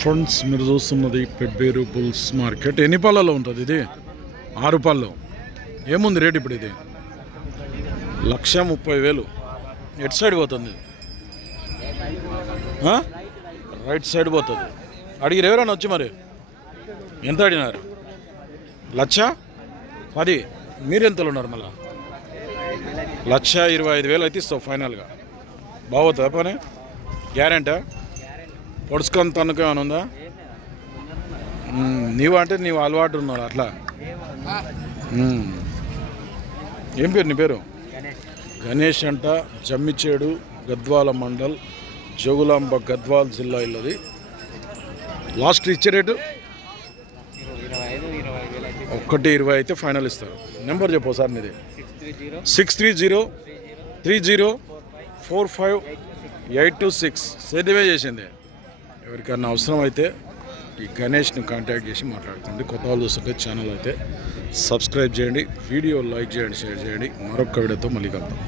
Friends మీరు చూస్తున్నది Pebbair bulls market. ఎన్ని పళ్ళలో ఉంటుంది ఇది? ఆరు పళ్ళు ఏముంది రేట్ ఇప్పుడు ఇది? లక్ష ముప్పై వేలు. ఎటు సైడ్ పోతుంది? రైట్ సైడ్ పోతుంది. అడిగిరు ఎవరైనా వచ్చి మరి? ఎంత అడిగినారు? లక్ష? పది. మీరు ఎంతలో ఉన్నారు మళ్ళా? లక్ష ఇరవై ఐదు వేలు అయితే ఇస్తావు ఫైనల్గా. బాగోతుందా పని? గ్యారెంటా? పొడుచుకొని తనకు ఏమైనా ఉందా? నీవంటే నీవు అంటే నీవు అలవాటు ఉన్నావు అట్లా? ఏం పేరు నీ పేరు? గణేష్ అంట జమ్మిచేడు గద్వాల మండల్ జోగులాంబ గద్వాల్ జిల్లా ఇల్లది. లాస్ట్ ఇచ్చే రేటు? ఇరవై అయితే ఒక్కటి ఇరవై అయితే ఫైనల్ ఇస్తారు. నెంబర్ చెప్పు సార్ మీది six three zero three zero four five eight two six. సేదివే చేసింది. ఎవరికైనా అవసరం అయితే ఈ గణేష్ని కాంటాక్ట్ చేసి మాట్లాడుకోండి. కొత్త వాళ్ళు చూస్తుంటే ఛానల్ అయితే సబ్స్క్రైబ్ చేయండి. వీడియో లైక్ చేయండి షేర్ చేయండి. మరొక వీడియోతో మళ్ళీ కలుద్దాం.